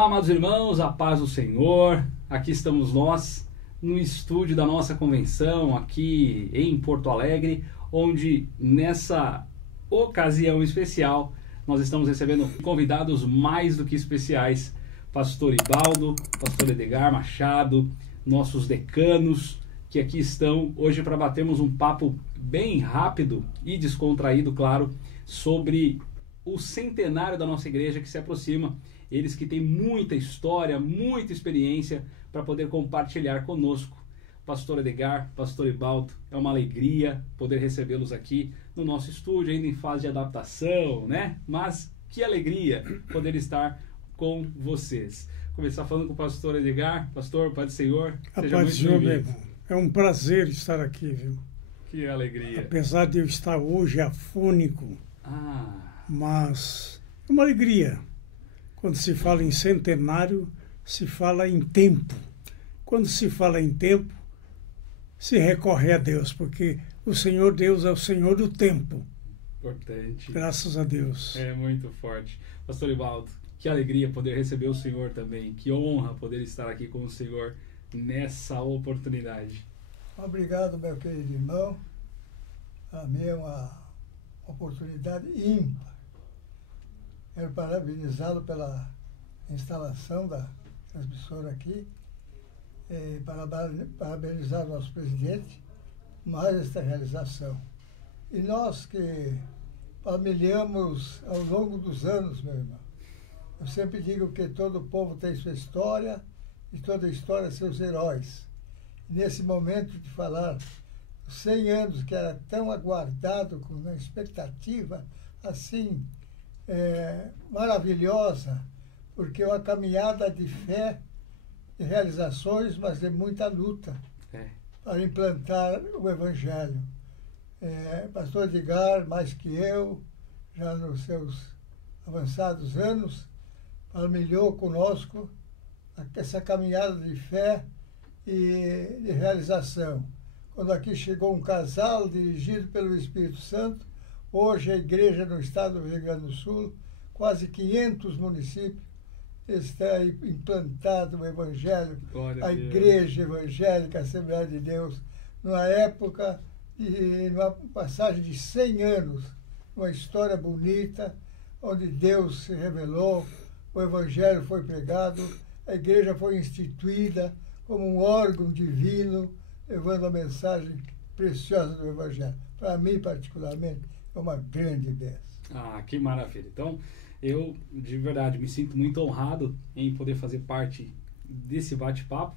Olá, amados irmãos, a paz do Senhor. Aqui estamos nós no estúdio da nossa convenção aqui em Porto Alegre, onde nessa ocasião especial nós estamos recebendo convidados mais do que especiais, pastor Ibaldo, pastor Edgar Machado, nossos decanos que aqui estão hoje para batermos um papo bem rápido e descontraído, claro, sobre o centenário da nossa igreja que se aproxima. Eles que têm muita história, muita experiência para poder compartilhar conosco. Pastor Edgar, pastor Ibaldo, é uma alegria poder recebê-los aqui no nosso estúdio, ainda em fase de adaptação, né? Mas que alegria poder estar com vocês. Começar falando com o pastor Edgar. Pastor, Pai do Senhor, seja muito bem-vindo. Meu irmão. É um prazer estar aqui, viu? Que alegria. Apesar de eu estar hoje afônico, mas é uma alegria. Quando se fala em centenário, se fala em tempo. Quando se fala em tempo, se recorre a Deus, porque o Senhor Deus é o Senhor do tempo. Importante. Graças a Deus. É muito forte. Pastor Ibaldo, que alegria poder receber o Senhor também. Que honra poder estar aqui com o Senhor nessa oportunidade. Obrigado, meu querido irmão. A mim é uma oportunidade ímpar. Quero parabenizá-lo pela instalação da transmissora aqui, parabenizar o nosso presidente mais esta realização. E nós que familiamos ao longo dos anos, meu irmão, eu sempre digo que todo povo tem sua história e toda história seus heróis. E nesse momento de falar os 100 anos, que era tão aguardado, com uma expectativa assim, maravilhosa, porque é uma caminhada de fé, de realizações, mas de muita luta para implantar o Evangelho. Pastor Edgar, mais que eu, já nos seus avançados anos, partilhou conosco essa caminhada de fé e de realização. Quando aqui chegou um casal dirigido pelo Espírito Santo, hoje a igreja no estado do Rio Grande do Sul, quase 500 municípios, está implantado o Evangelho, a Igreja Evangélica, a Assembleia de Deus, numa época, numa passagem de 100 anos, uma história bonita, onde Deus se revelou, o Evangelho foi pregado, a igreja foi instituída como um órgão divino, levando a mensagem preciosa do Evangelho. Para mim, particularmente, é uma grande bênção. Que maravilha. Então, eu, de verdade, me sinto muito honrado em poder fazer parte desse bate-papo.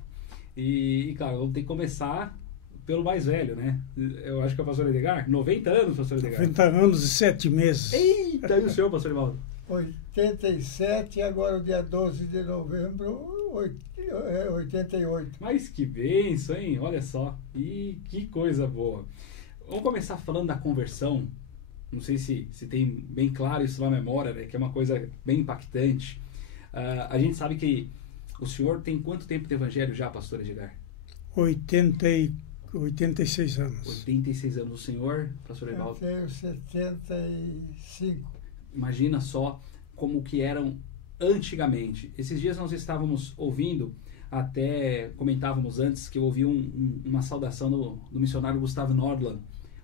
E, claro, vamos ter que começar pelo mais velho, né? Eu acho que é o pastor Edgar. 90 anos, pastor Edgar. 90 anos e 7 meses. Eita, e o senhor, pastor Ibaldo? 87, agora o dia 12 de novembro, 88. Mas que bênção, hein? Olha só. E que coisa boa. Vamos começar falando da conversão. Não sei se tem bem claro isso na memória, né? Que é uma coisa bem impactante. A gente sabe que o senhor tem quanto tempo de evangelho já, pastor Edgar? 86 anos. 86 anos. O senhor, pastor Ibaldo? Eu tenho 75. Imagina só como que eram antigamente. Esses dias nós estávamos ouvindo, até comentávamos antes, que eu ouvi uma saudação do missionário Gustavo Nordland.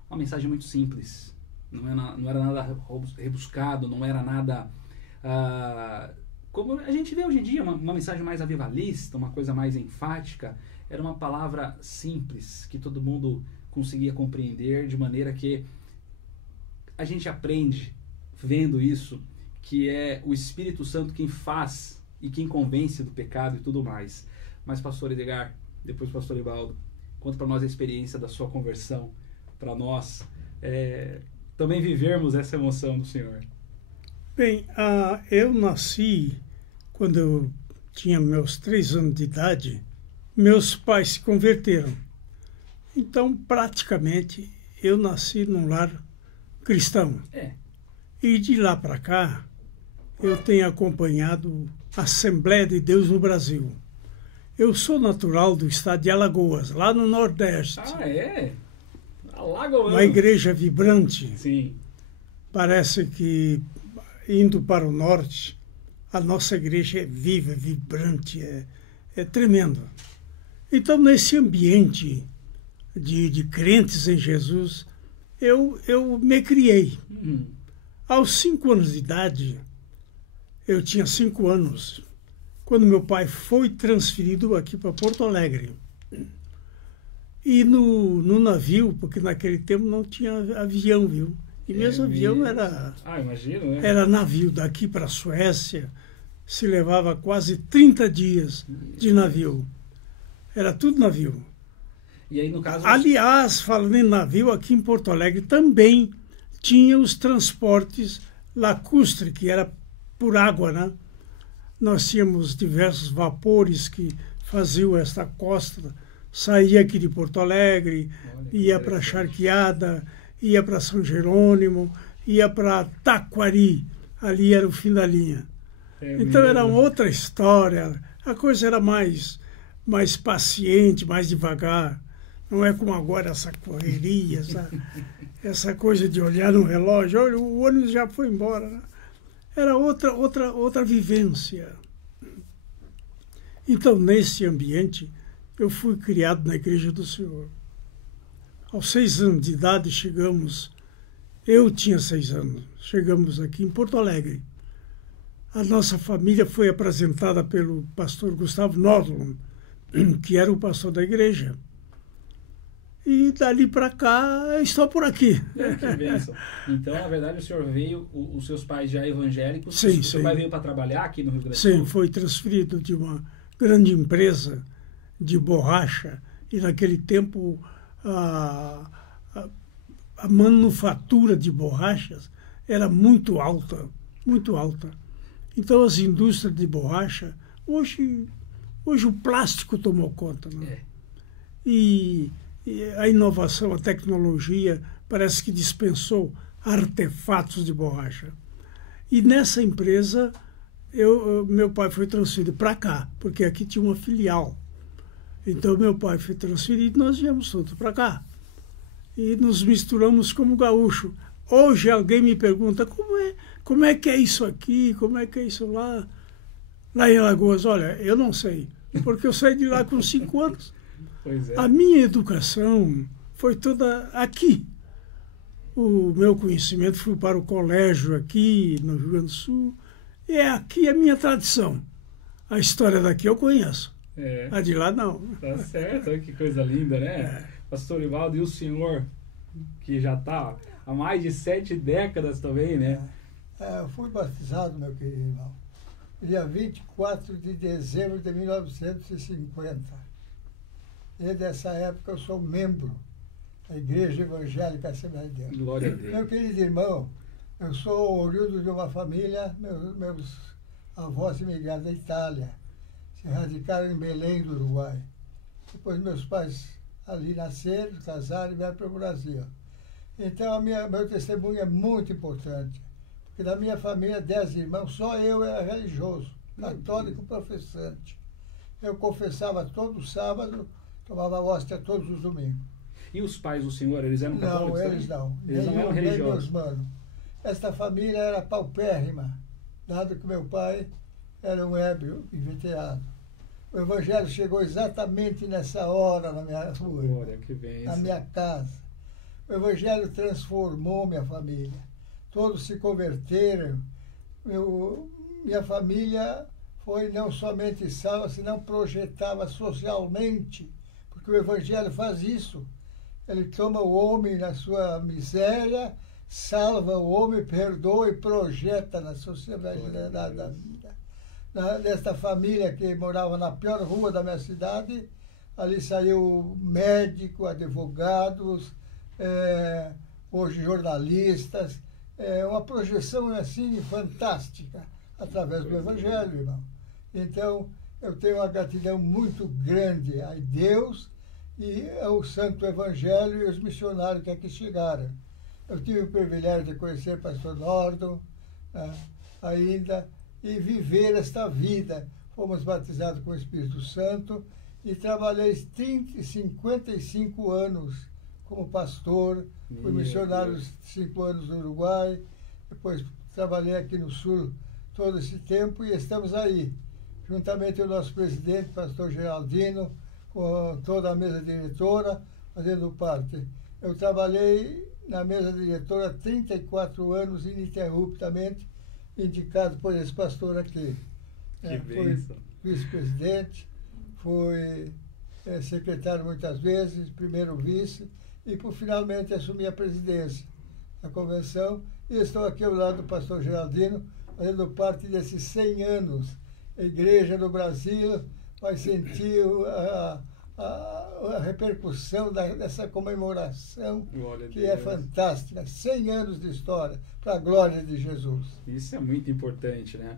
Uma mensagem muito simples. Não era nada rebuscado, não era nada... como a gente vê hoje em dia, uma mensagem mais avivalista, uma coisa mais enfática. Era uma palavra simples, que todo mundo conseguia compreender, de maneira que a gente aprende vendo isso, que é o Espírito Santo quem faz e quem convence do pecado e tudo mais. Mas, pastor Edgar, depois pastor Ibaldo, conta para nós a experiência da sua conversão, para nós também vivermos essa emoção do Senhor. Bem, eu nasci quando eu tinha meus 3 anos de idade. Meus pais se converteram. Então, praticamente, eu nasci num lar cristão. E de lá para cá, eu tenho acompanhado a Assembleia de Deus no Brasil. Eu sou natural do estado de Alagoas, lá no Nordeste. Alagoas. Uma igreja vibrante. Sim. Parece que, indo para o norte, a nossa igreja é viva, é vibrante, é tremendo. Então, nesse ambiente de crentes em Jesus, eu me criei. Aos 5 anos de idade, eu tinha 5 anos, quando meu pai foi transferido aqui para Porto Alegre. E no navio, porque naquele tempo não tinha avião, viu? E mesmo avião era... imagino, né? Era navio daqui para a Suécia, se levava quase 30 dias de navio. Era tudo navio. E aí, no caso... Aliás, falando em navio, aqui em Porto Alegre também tinha os transportes lacustre, que era por água, né? Nós tínhamos diversos vapores que faziam esta costa, saía aqui de Porto Alegre, ia para Charqueada, ia para São Jerônimo, ia para Taquari, ali era o fim da linha. Então era outra história, a coisa era mais paciente, mais devagar. Não é como agora essa correria, essa coisa de olhar no relógio, olha, o ônibus já foi embora, né? Era outra vivência. Então, nesse ambiente, eu fui criado na Igreja do Senhor. Aos 6 anos de idade chegamos, eu tinha 6 anos, chegamos aqui em Porto Alegre. A nossa família foi apresentada pelo pastor Gustavo Nordlund, que era o pastor da igreja. E dali para cá, estou por aqui. Que bênção. Então, na verdade, o senhor veio, os seus pais já evangélicos, sim, o seu pai veio para trabalhar aqui no Rio Grande do Sul? Sim, foi transferido de uma grande empresa de borracha, e naquele tempo a manufatura de borrachas era muito alta, muito alta. Então as indústrias de borracha, hoje o plástico tomou conta, né? E a inovação, a tecnologia parece que dispensou artefatos de borracha. E nessa empresa meu pai foi transferido para cá, porque aqui tinha uma filial. Então meu pai foi transferido e nós viemos todos para cá. E nos misturamos como gaúcho. Hoje alguém me pergunta, como é que é isso aqui, como é que é isso lá? Lá em Alagoas, olha, eu não sei, porque eu saí de lá com 5 anos. Pois é. A minha educação foi toda aqui. O meu conhecimento foi para o colégio aqui no Rio Grande do Sul. E é aqui a minha tradição. A história daqui eu conheço. A de lá não. Tá certo, olha que coisa linda, né? Pastor Ivaldo, e o senhor, que já está há mais de 7 décadas também, né? Eu fui batizado, meu querido irmão, dia 24 de dezembro de 1950. E dessa época eu sou membro da Igreja Evangélica Assembleia de Deus. Glória a Deus. Meu querido irmão, eu sou oriundo de uma família, meus avós imigraram da Itália, se radicaram em Belém do Uruguai. Depois meus pais ali nasceram, casaram e vieram para o Brasil. Então meu testemunho é muito importante, porque da minha família, 10 irmãos, só eu era religioso, católico professante. Eu confessava todo sábado, tomava hóstia todos os domingos. E os pais do senhor, eles eram católicos? Não, eles não. Eles não eram religiosos? Meus manos. Esta família era paupérrima, dado que meu pai era um ébrio e veterano. O evangelho chegou exatamente nessa hora na minha rua, na minha casa. O evangelho transformou minha família. Todos se converteram. Minha família foi não somente salva, senão projetada socialmente, porque o evangelho faz isso. Ele toma o homem na sua miséria, salva o homem, perdoa e projeta na sociedade da vida. Desta família que morava na pior rua da minha cidade, ali saiu médico, advogados, hoje jornalistas, uma projeção assim fantástica através do evangelho, irmão. Então, eu tenho uma gratidão muito grande a Deus e ao Santo Evangelho e os missionários que aqui chegaram. Eu tive o privilégio de conhecer o pastor Nordon ainda e viver esta vida. Fomos batizados com o Espírito Santo e trabalhei 55 anos como pastor. Fui missionário 5 anos no Uruguai, depois trabalhei aqui no Sul todo esse tempo e estamos aí, juntamente com o nosso presidente, pastor Geraldino, com toda a mesa diretora, fazendo parte. Eu trabalhei na mesa diretora há 34 anos, ininterruptamente, indicado por esse pastor aqui. Foi vice-presidente, foi secretário muitas vezes, primeiro vice, e por finalmente assumi a presidência da convenção. E estou aqui ao lado do pastor Geraldino, fazendo parte desses 100 anos. A igreja no Brasil vai sentir a repercussão dessa comemoração, que é fantástica. 100 anos de história, para a glória de Jesus. Isso é muito importante, né?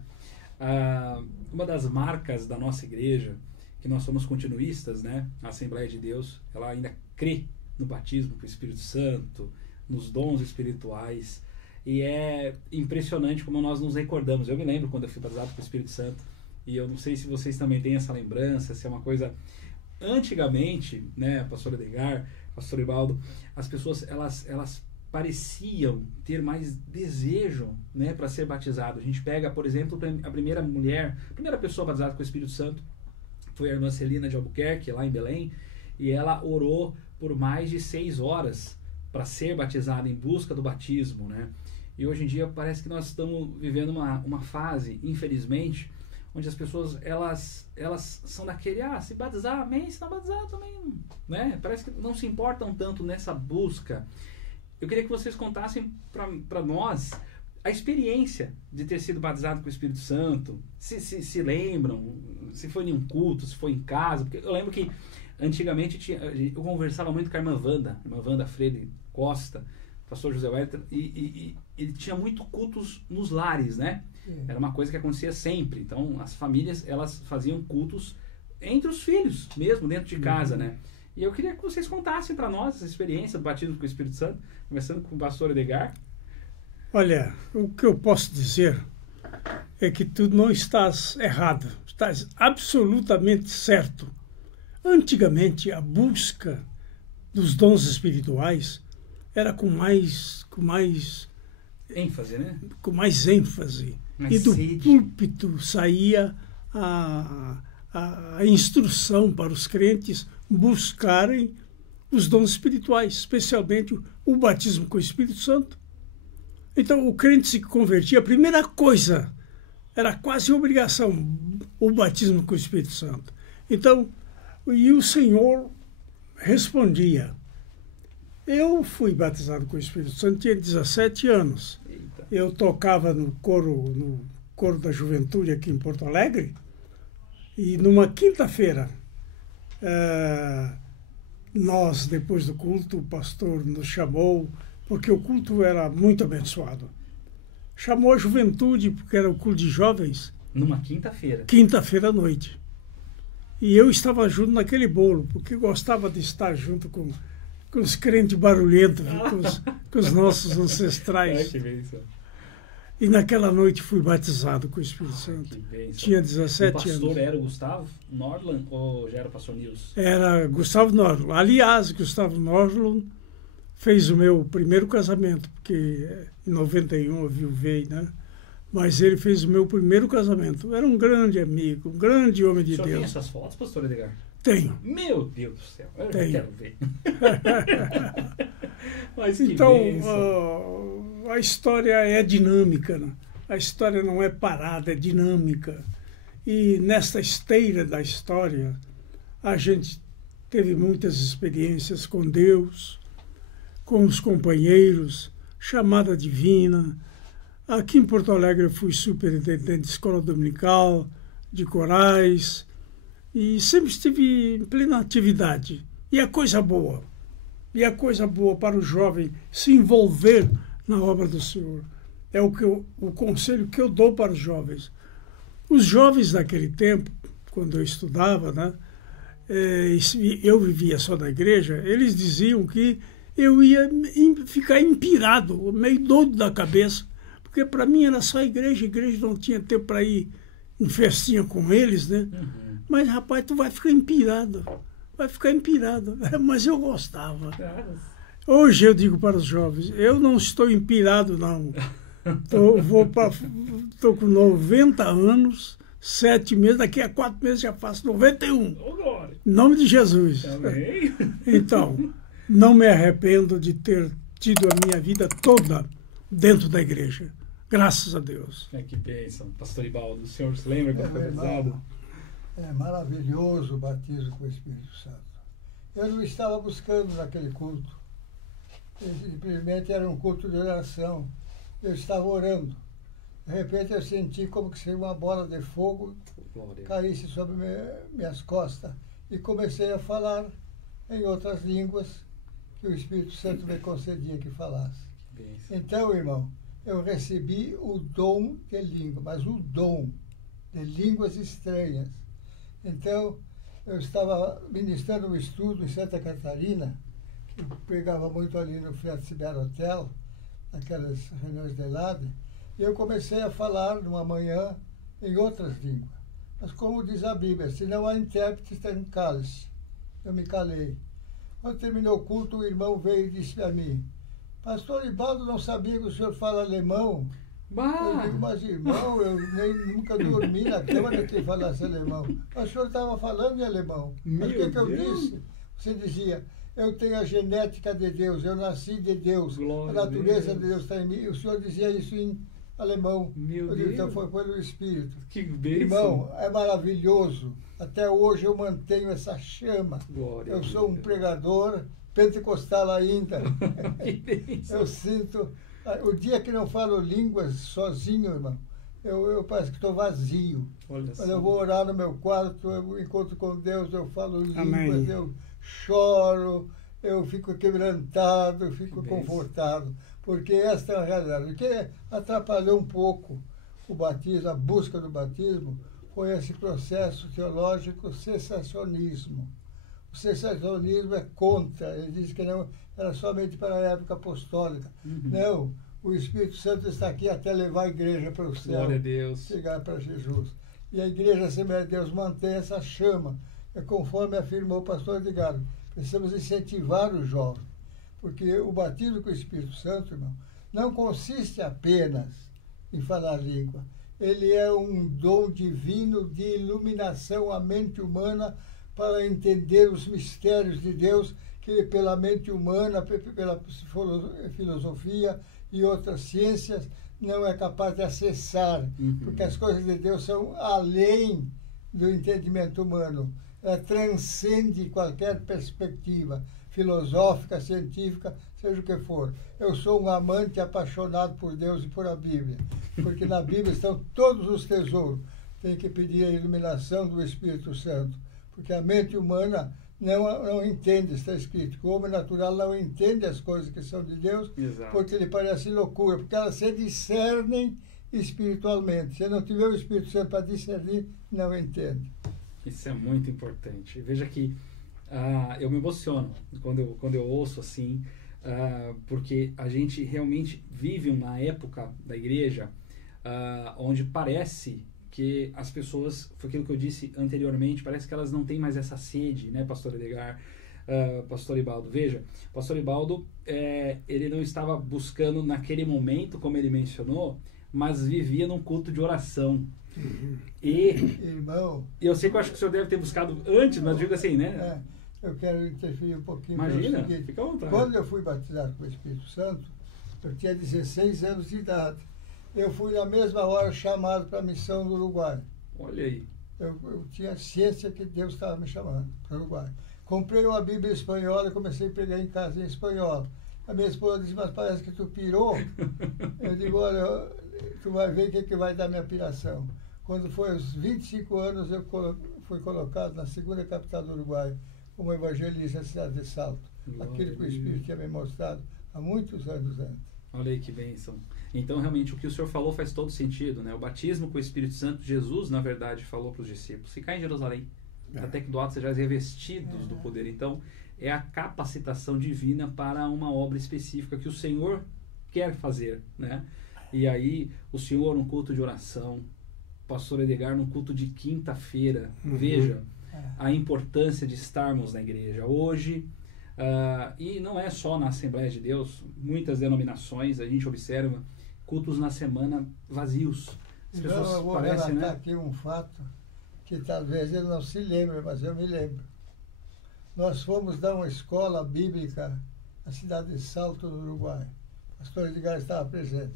Uma das marcas da nossa igreja, que nós somos continuistas, né? A Assembleia de Deus, ela ainda crê no batismo com o Espírito Santo, nos dons espirituais, e é impressionante como nós nos recordamos. Eu me lembro quando eu fui batizado com o Espírito Santo, e eu não sei se vocês também têm essa lembrança, se é uma coisa... Antigamente, né, pastor Edgar, pastor Ibaldo, as pessoas, elas pareciam ter mais desejo, né, para ser batizado. A gente pega, por exemplo, a primeira pessoa batizada com o Espírito Santo foi a irmã Celina de Albuquerque, lá em Belém, e ela orou por mais de 6 horas para ser batizada, em busca do batismo, né? E hoje em dia parece que nós estamos vivendo uma fase, infelizmente, onde as pessoas, elas são daquele, se batizar, amém, se não batizar também, né? Parece que não se importam tanto nessa busca. Eu queria que vocês contassem para nós a experiência de ter sido batizado com o Espírito Santo, se lembram, se foi em um culto, se foi em casa, porque eu lembro que antigamente eu conversava muito com a irmã Wanda Freire Costa, pastor José Wellington, e ele tinha muito cultos nos lares, né? Era uma coisa que acontecia sempre. Então, as famílias, elas faziam cultos entre os filhos, mesmo dentro de casa, né? E eu queria que vocês contassem para nós essa experiência do batismo com o Espírito Santo, começando com o pastor Edgar. Olha, o que eu posso dizer é que tu não estás errado, estás absolutamente certo. Antigamente, a busca dos dons espirituais era com mais ênfase, né? Com mais ênfase. Mais e do sede. púlpito saía a instrução para os crentes buscarem os dons espirituais, especialmente o batismo com o Espírito Santo. Então, o crente se convertia, a primeira coisa era quase obrigação, o batismo com o Espírito Santo. Então, e o Senhor respondia. Eu fui batizado com o Espírito Santo, tinha 17 anos. Eita. Eu tocava no coro da juventude aqui em Porto Alegre, e numa quinta-feira, nós, depois do culto, o pastor nos chamou, porque o culto era muito abençoado. Chamou a juventude, porque era o culto de jovens. Numa quinta-feira. Quinta-feira à noite. E eu estava junto naquele bolo, porque gostava de estar junto com os crentes barulhentos, com os nossos ancestrais. Que bênção. E naquela noite fui batizado com o Espírito Santo. Tinha 17 anos. O pastor era o Gustavo Nordland ou já era o pastor Nilson? Era Gustavo Nordland. Aliás, Gustavo Nordland fez o meu primeiro casamento, porque em 91 eu viuvei, né? Mas ele fez o meu primeiro casamento. Era um grande amigo, um grande homem de Deus. O senhor tem Deus. essas fotos, pastor Edgar? Tenho. Meu Deus do céu, eu Tenho. quero ver. Mas que então, bênção. a história é dinâmica, né? A história não é parada, é dinâmica. E nesta esteira da história, a gente teve muitas experiências com Deus, com os companheiros, chamada divina. Aqui em Porto Alegre eu fui superintendente de escola dominical, de corais, e sempre estive em plena atividade. E a coisa boa. E a coisa boa para o jovem se envolver na obra do Senhor. É o conselho que eu dou para os jovens. Os jovens daquele tempo, quando eu estudava, né, eu vivia só na igreja, eles diziam que eu ia ficar empirado, meio doido da cabeça, porque para mim era só igreja não tinha tempo para ir em festinha com eles, né? Uhum. Mas, rapaz, tu vai ficar empirado. Mas eu gostava. Hoje eu digo para os jovens, eu não estou empirado, não. Tô com 90 anos, 7 meses, daqui a 4 meses já faço 91. Em nome de Jesus. Amém. Então, não me arrependo de ter tido a minha vida toda dentro da igreja. Graças a Deus. Que bênção. Pastor Ibaldo, o senhor se lembra quando foi batizado? É maravilhoso o batismo com o Espírito Santo. Eu não estava buscando naquele culto. Simplesmente era um culto de oração. Eu estava orando. De repente eu senti como se uma bola de fogo caísse sobre minhas costas. E comecei a falar em outras línguas que o Espírito Santo me concedia que falasse. Então, irmão, eu recebi o dom de língua, mas o dom de línguas estranhas. Então, eu estava ministrando um estudo em Santa Catarina, eu pregava muito ali no Flexiber Hotel, naquelas reuniões de lado, e eu comecei a falar numa manhã em outras línguas. Mas como diz a Bíblia, se não há intérprete, tem cale-se. Eu me calei. Quando terminou o culto, o irmão veio e disse a mim: Pastor Ibaldo, não sabia que o senhor fala alemão? Eu digo, mas irmão, eu nunca dormi na cama de quem falasse alemão. Mas o senhor estava falando em alemão. Mas o que eu disse? Você dizia: eu tenho a genética de Deus, eu nasci de Deus, a natureza de Deus está em mim. E o senhor dizia isso em alemão. Eu digo, então foi pelo Espírito. Que bênção. Irmão, é maravilhoso. Até hoje eu mantenho essa chama. Glória eu sou um pregador pentecostal ainda. Eu sinto... O dia que não falo línguas sozinho, irmão, eu parece que estou vazio. Mas eu vou orar no meu quarto, eu encontro com Deus, eu falo línguas, Amém. Eu choro, eu fico quebrantado, eu fico confortado. Porque esta é a realidade. O que atrapalhou um pouco o batismo, a busca do batismo, foi esse processo teológico cessacionismo. O cessacionismo é contra, ele diz que não era somente para a época apostólica. Não, o Espírito Santo está aqui até levar a igreja para o céu. Glória a Deus. Chegar para Jesus. E a igreja Assembleia de Deus mantém essa chama. É conforme afirmou o pastor Edgar, precisamos incentivar o jovem. Porque o batismo com o Espírito Santo, irmão, não consiste apenas em falar língua. Ele é um dom divino de iluminação à mente humana para entender os mistérios de Deus que pela mente humana, pela filosofia e outras ciências não é capaz de acessar, porque as coisas de Deus são além do entendimento humano. Ela transcende qualquer perspectiva filosófica, científica, seja o que for. Eu sou um amante apaixonado por Deus e por a Bíblia, porque na Bíblia estão todos os tesouros. Tem que pedir a iluminação do Espírito Santo, porque a mente humana não entende, está escrito, que o homem natural não entende as coisas que são de Deus, Exato. Porque lhe parece loucura, porque elas se discernem espiritualmente. Se não tiver o Espírito Santo para discernir, não entende. Isso é muito importante. Veja que eu me emociono quando eu ouço assim, porque a gente realmente vive uma época da igreja onde parece que as pessoas, foi aquilo que eu disse anteriormente, parece que elas não têm mais essa sede, né, pastor Edgar, pastor Ibaldo. Veja, pastor Ibaldo, ele não estava buscando naquele momento, como ele mencionou, mas vivia num culto de oração. Irmão, eu sei que eu acho que o senhor deve ter buscado antes, mas digo assim, né? Eu quero interferir um pouquinho. Imagina, fica à vontade. Quando eu fui batizado com o Espírito Santo, eu tinha 16 anos de idade. Eu fui na mesma hora chamado para a missão no Uruguai. Olha aí. Eu tinha ciência que Deus estava me chamando para o Uruguai. Comprei uma Bíblia espanhola e comecei a pregar em casa em espanhol. A minha esposa disse, mas parece que tu pirou. Eu digo, olha, tu vai ver o que vai dar minha piração. Quando foi aos 25 anos, eu fui colocado na segunda capital do Uruguai como evangelista na cidade de Salto. Aquilo que o Espírito tinha me mostrado há muitos anos antes. Olha aí que bênção. Então, realmente, o que o senhor falou faz todo sentido, né? O batismo com o Espírito Santo, Jesus, na verdade, falou para os discípulos: ficar em Jerusalém, até que do alto sejais revestidos do poder. Então, é a capacitação divina para uma obra específica que o Senhor quer fazer, né? E aí, o senhor num culto de oração, o pastor Edgar num culto de quinta-feira. Veja a importância de estarmos na igreja. Hoje, e não é só na Assembleia de Deus, muitas denominações, a gente observa cultos na semana vazios. As então, pessoas eu vou parecem, relatar né? aqui um fato que talvez ele não se lembre, mas eu me lembro. Nós fomos dar uma escola bíblica na cidade de Salto, no Uruguai. O pastor Edgar estava presente.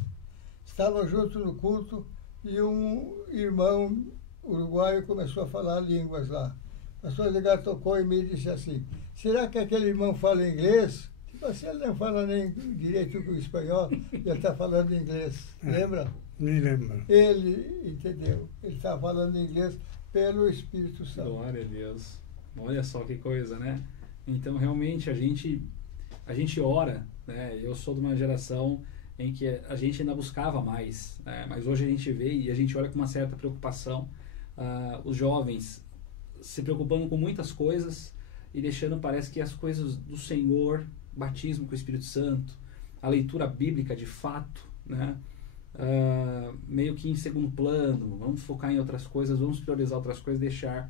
Estava junto no culto e um irmão uruguaio começou a falar línguas lá. O pastor Edgar tocou e me disse assim: será que aquele irmão fala inglês? Tipo assim, ele não fala nem direito o espanhol, ele está falando inglês. Lembra? Me lembro. Ele entendeu. Ele está falando inglês pelo Espírito Santo. Glória a Deus. Olha só que coisa, né? Então, realmente, a gente ora, né? Eu sou de uma geração em que a gente ainda buscava mais, né? Mas hoje a gente vê e a gente olha com uma certa preocupação os jovens se preocupando com muitas coisas e deixando, parece que as coisas do Senhor, batismo com o Espírito Santo, a leitura bíblica de fato, né? Meio que em segundo plano, vamos focar em outras coisas, vamos priorizar outras coisas, deixar,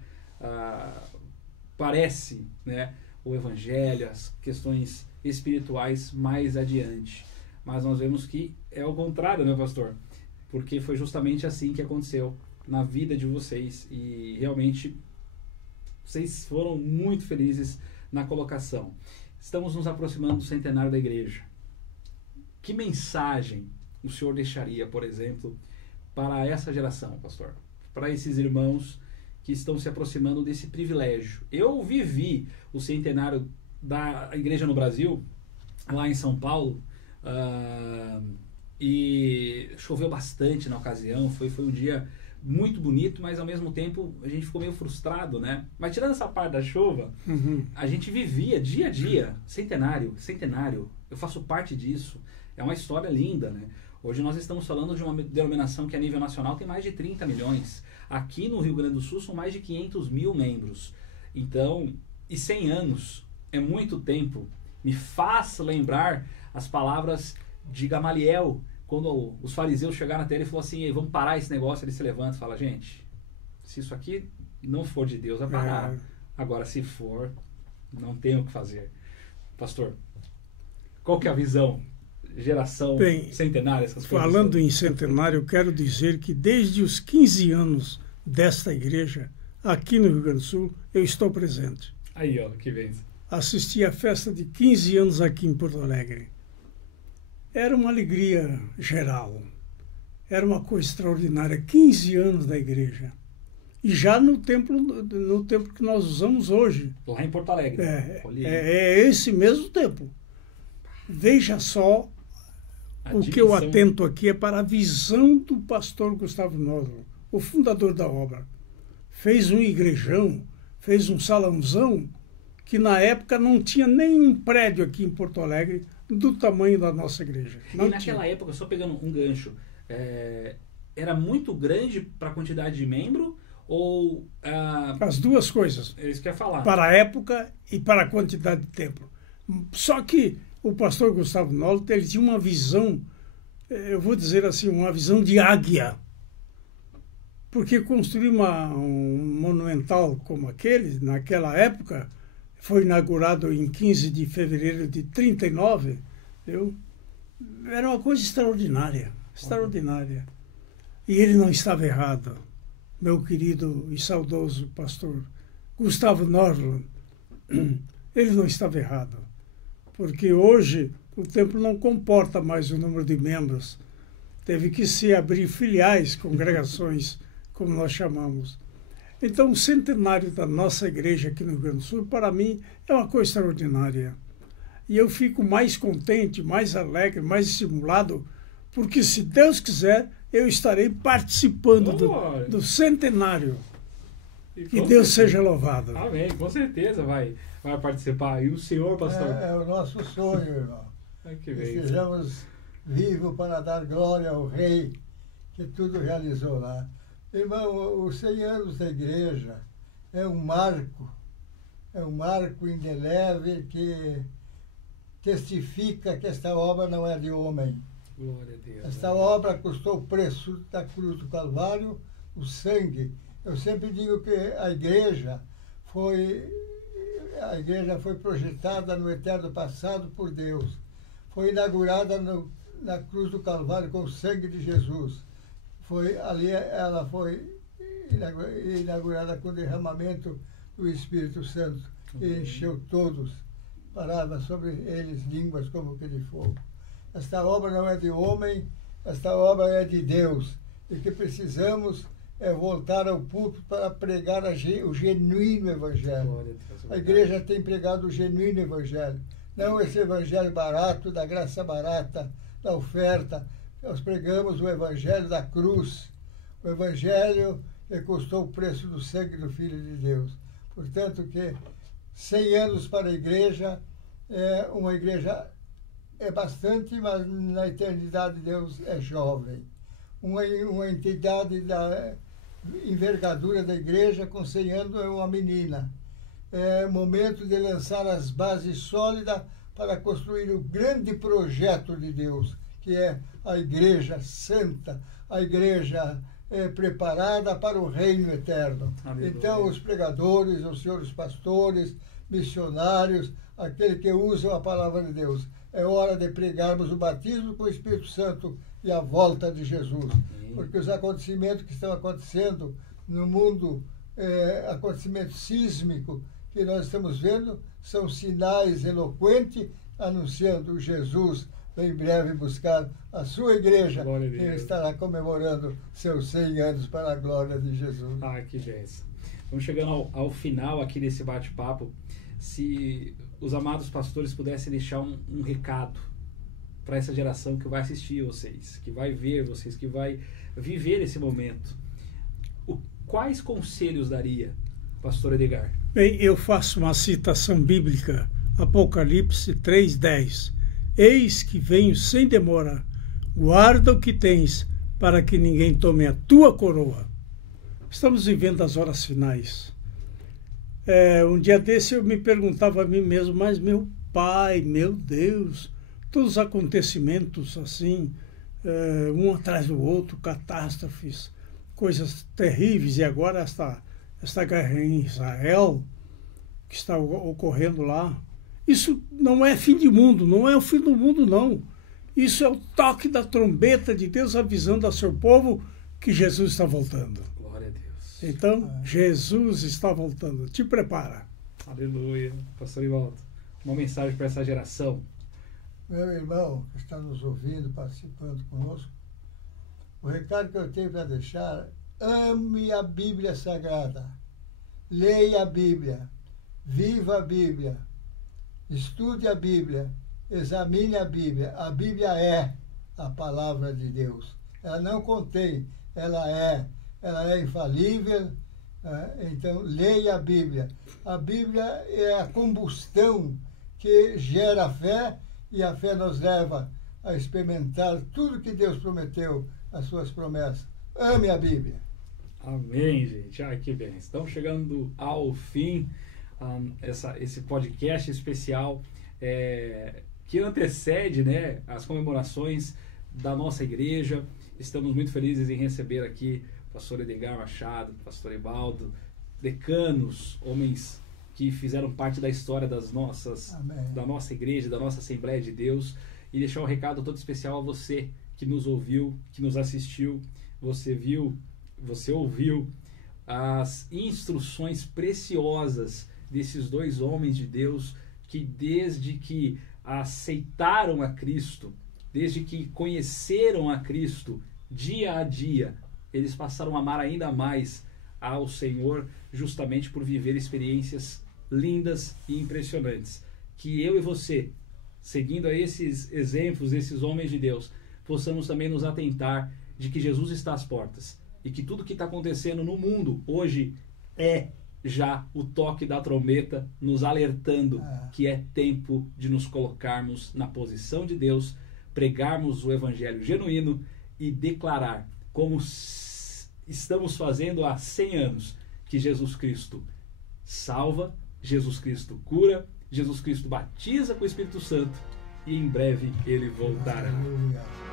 parece, né, o Evangelho, as questões espirituais mais adiante. Mas nós vemos que é o contrário, né, pastor? Porque foi justamente assim que aconteceu na vida de vocês e realmente vocês foram muito felizes na colocação. Estamos nos aproximando do centenário da igreja. Que mensagem o senhor deixaria, por exemplo, para essa geração, pastor? Para esses irmãos que estão se aproximando desse privilégio. Eu vivi o centenário da igreja no Brasil, lá em São Paulo, e choveu bastante na ocasião, foi um dia muito bonito, mas ao mesmo tempo a gente ficou meio frustrado, né? Mas tirando essa parte da chuva, a gente vivia dia a dia, centenário, eu faço parte disso, é uma história linda, né? Hoje nós estamos falando de uma denominação que a nível nacional tem mais de 30 milhões. Aqui no Rio Grande do Sul são mais de 500 mil membros. Então, e 100 anos é muito tempo. Me faz lembrar as palavras de Gamaliel, quando os fariseus chegaram até ele e falou assim: vamos parar esse negócio. Ele se levanta e fala: gente, se isso aqui não for de Deus, vai parar. Agora, se for, não tem o que fazer. Pastor, qual que é a visão? Geração centenária, essas coisas. Falando em centenário, eu quero dizer que desde os 15 anos desta igreja, aqui no Rio Grande do Sul, eu estou presente. Aí, ó, que vez. Assisti a festa de 15 anos aqui em Porto Alegre. Era uma alegria geral. Era uma coisa extraordinária. 15 anos da igreja. E já no templo que nós usamos hoje. Lá em Porto Alegre. É esse mesmo templo. Veja só, o que eu atento aqui é para a visão do pastor Gustavo Norton, o fundador da obra. Fez um igrejão, fez um salãozão, que na época não tinha nenhum prédio aqui em Porto Alegre do tamanho da nossa igreja. Não e naquela época, só pegando um gancho, era muito grande para a quantidade de membro ou... As duas coisas. É isso que eu ia falar. Para a época e para a quantidade de templo. Só que o pastor Gustavo Norton, ele tinha uma visão, eu vou dizer assim, uma visão de águia. Porque construir um monumental como aquele, naquela época, foi inaugurado em 15 de fevereiro de 1939, era uma coisa extraordinária, extraordinária. E ele não estava errado, meu querido e saudoso pastor Gustavo Norton, ele não estava errado. Porque hoje o templo não comporta mais o número de membros. Teve que se abrir filiais, congregações, como nós chamamos. Então, o centenário da nossa igreja aqui no Rio Grande do Sul, para mim, é uma coisa extraordinária. E eu fico mais contente, mais alegre, mais estimulado, porque, se Deus quiser, eu estarei participando do centenário. Que Deus seja louvado. Amém, com certeza vai participar. E o senhor, pastor? É o nosso sonho, irmão. Que estejamos vivos para dar glória ao Rei que tudo realizou lá. Irmão, os 100 anos da igreja é um marco indelével que testifica que esta obra não é de homem. Glória a Deus. Esta obra custou o preço da cruz do Calvário, o sangue. Eu sempre digo que a igreja foi projetada no eterno passado por Deus. Foi inaugurada na cruz do Calvário com o sangue de Jesus. Ali ela foi inaugurada com o derramamento do Espírito Santo, e encheu todos, parava sobre eles línguas como que de fogo. Esta obra não é de homem, esta obra é de Deus, e o que precisamos é voltar ao púlpito para pregar o genuíno Evangelho. A igreja tem pregado o genuíno Evangelho, não esse Evangelho barato, da graça barata, da oferta. Nós pregamos o Evangelho da cruz, o Evangelho que custou o preço do sangue do Filho de Deus. Portanto, que 100 anos para a igreja, uma igreja é bastante, mas na eternidade Deus é jovem. Uma entidade da envergadura da igreja com 100 anos é uma menina. É momento de lançar as bases sólidas para construir o grande projeto de Deus, que é a igreja santa, a igreja preparada para o reino eterno. Aleluia. Então, os pregadores, os senhores pastores, missionários, aqueles que usam a palavra de Deus, é hora de pregarmos o batismo com o Espírito Santo e a volta de Jesus. Porque os acontecimentos que estão acontecendo no mundo, acontecimento sísmico que nós estamos vendo, são sinais eloquentes anunciando Jesus em breve buscar a sua igreja, que estará comemorando seus 100 anos para a glória de Jesus. Ah, que bênção. Vamos chegando ao final aqui desse bate-papo. Se os amados pastores pudessem deixar um recado para essa geração que vai assistir vocês, que vai ver vocês, que vai viver esse momento, quais conselhos daria, pastor Edgar? Bem, eu faço uma citação bíblica, Apocalipse 3:10. Eis que venho sem demora, guarda o que tens, para que ninguém tome a tua coroa. Estamos vivendo as horas finais. Um dia desse eu me perguntava a mim mesmo, mas meu Pai, meu Deus, todos os acontecimentos assim, um atrás do outro, catástrofes, coisas terríveis, e agora esta guerra em Israel, que está ocorrendo lá, isso não é fim de mundo, não é o fim do mundo, não. Isso é o toque da trombeta de Deus avisando ao seu povo que Jesus está voltando. Glória a Deus. Então, Jesus está voltando. Te prepara. Aleluia. Pastor Ivaldo, uma mensagem para essa geração. Meu irmão que está nos ouvindo, participando conosco, o recado que eu tenho para deixar: ame a Bíblia Sagrada, leia a Bíblia, viva a Bíblia, estude a Bíblia, examine a Bíblia. A Bíblia é a palavra de Deus. Ela não contém, ela é infalível. Então, leia a Bíblia. A Bíblia é a combustão que gera a fé, e a fé nos leva a experimentar tudo que Deus prometeu, as suas promessas. Ame a Bíblia. Amém, gente. Que bem. Estamos chegando ao fim esse podcast especial que antecede, né, as comemorações da nossa igreja. Estamos muito felizes em receber aqui o pastor Edgar Machado, o pastor Ivaldo, decanos, homens que fizeram parte da história da nossa igreja, da nossa Assembleia de Deus, e deixar um recado todo especial a você que nos ouviu, que nos assistiu. Você ouviu as instruções preciosas desses dois homens de Deus que, desde que aceitaram a Cristo, desde que conheceram a Cristo, dia a dia, eles passaram a amar ainda mais ao Senhor, justamente por viver experiências lindas e impressionantes. Que eu e você, seguindo a esses exemplos, esses homens de Deus, possamos também nos atentar de que Jesus está às portas, e que tudo que está acontecendo no mundo hoje é já o toque da trombeta nos alertando que é tempo de nos colocarmos na posição de Deus, pregarmos o evangelho genuíno e declarar, como estamos fazendo há 100 anos, que Jesus Cristo salva, Jesus Cristo cura, Jesus Cristo batiza com o Espírito Santo, e em breve Ele voltará. Aleluia.